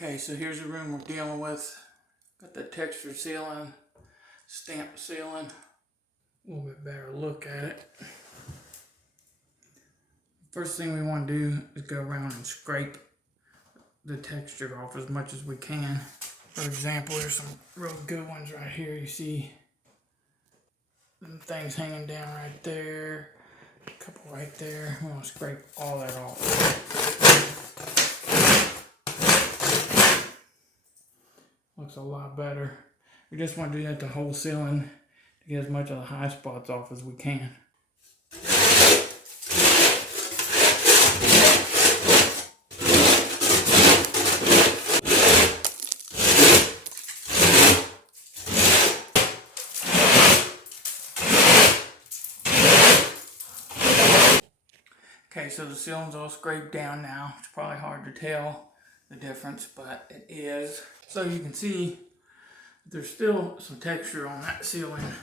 Okay, so here's the room we're dealing with. Got the textured ceiling, stamped ceiling. A little bit better look at it. First thing we want to do is go around and scrape the texture off as much as we can. For example, there's some real good ones right here. You see them things hanging down right there. A couple right there. We want to scrape all that off. Looks a lot better. We just want to do that the whole ceiling to get as much of the high spots off as we can. Okay, so the ceiling's all scraped down now. It's probably hard to tell the difference, but it is. So you can see there's still some texture on that ceiling.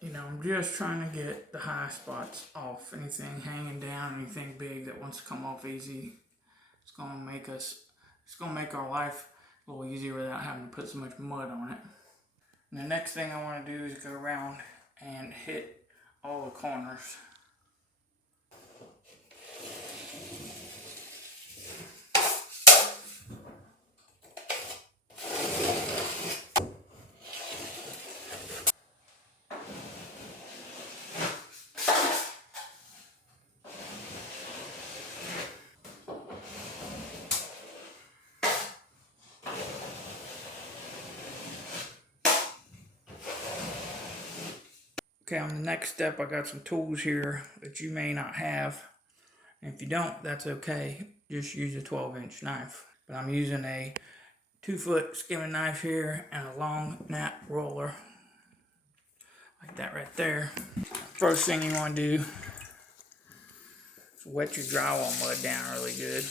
You know, I'm just trying to get the high spots off. Anything hanging down, anything big that wants to come off easy, it's gonna make our life a little easier without having to put so much mud on it. And the next thing I want to do is go around and hit all the corners. Okay, on the next step, I got some tools here that you may not have. And if you don't, that's okay. Just use a 12-inch knife. But I'm using a 2-foot skimming knife here and a long nap roller. Like that right there. First thing you want to do is wet your drywall mud down really good.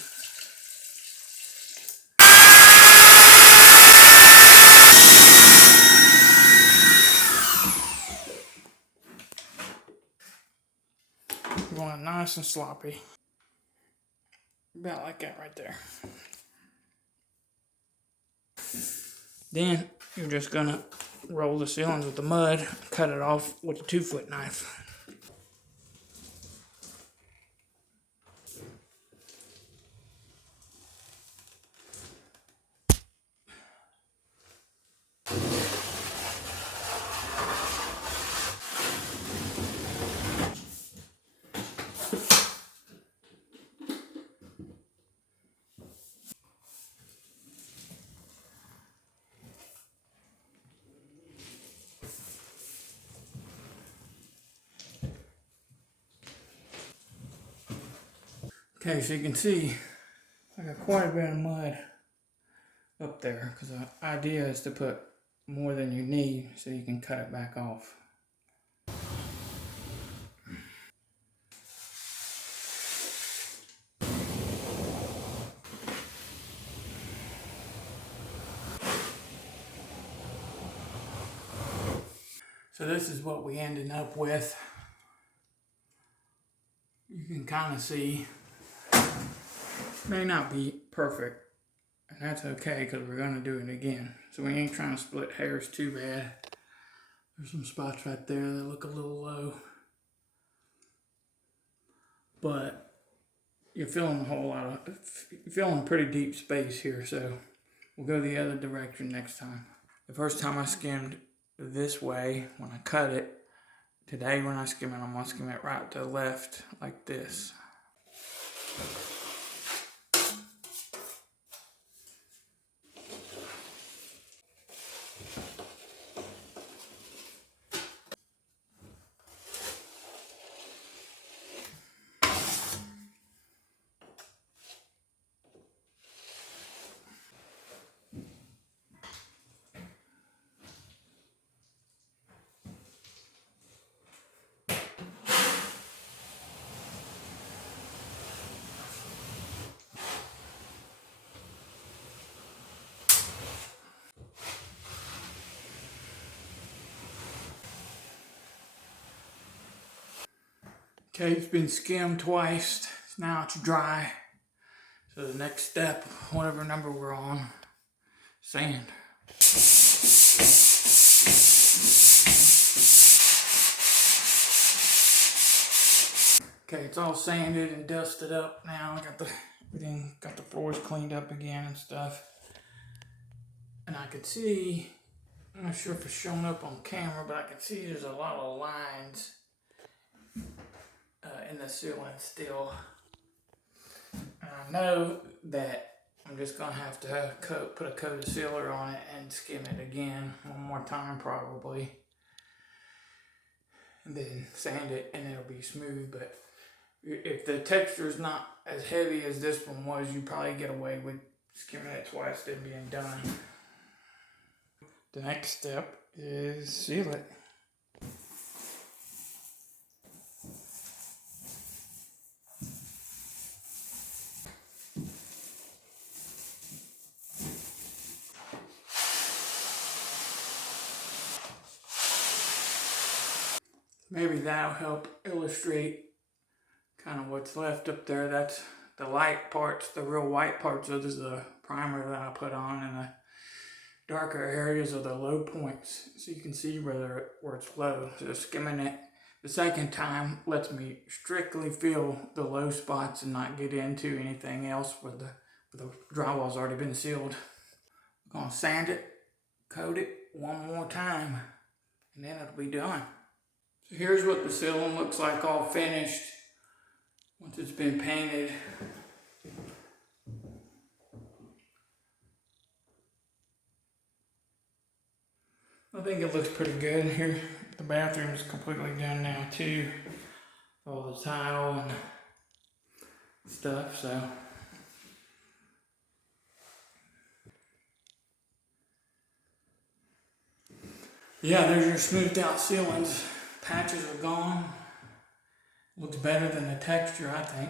You want it nice and sloppy. About like that right there. Then you're just gonna roll the ceilings with the mud, cut it off with a 2-foot knife. Okay, so you can see I got quite a bit of mud up there because the idea is to put more than you need so you can cut it back off. So this is what we ended up with. You can kind of see, may not be perfect, and that's okay because we're going to do it again. So we ain't trying to split hairs too bad. There's some spots right there that look a little low. But you're filling you're filling a pretty deep space here, so we'll go the other direction next time. The first time I skimmed this way when I cut it, today when I skim it, I'm going to skim it right to the left like this. Okay, it's been skimmed twice. Now it's dry. So the next step, whatever number we're on, sand. Okay, it's all sanded and dusted up now. Got the floors cleaned up again and stuff. And I could see, I'm not sure if it's showing up on camera, but I can see there's a lot of lines in the ceiling still. And I know that I'm just gonna have to put a coat of sealer on it and skim it again one more time probably. And then sand it and it'll be smooth. But if the texture is not as heavy as this one was, you probably get away with skimming it twice than being done. The next step is seal it. Maybe that'll help illustrate kind of what's left up there. That's the light parts, the real white parts. This is the primer that I put on, and the darker areas are the low points. So you can see where it's low. So skimming it the second time lets me strictly feel the low spots and not get into anything else where the drywall's already been sealed. I'm gonna sand it, coat it one more time, and then it'll be done. So here's what the ceiling looks like all finished once it's been painted. I think it looks pretty good here. The bathroom is completely done now too. All the tile and stuff, so. Yeah, there's your smoothed out ceilings. Patches are gone. Looks better than the texture, I think.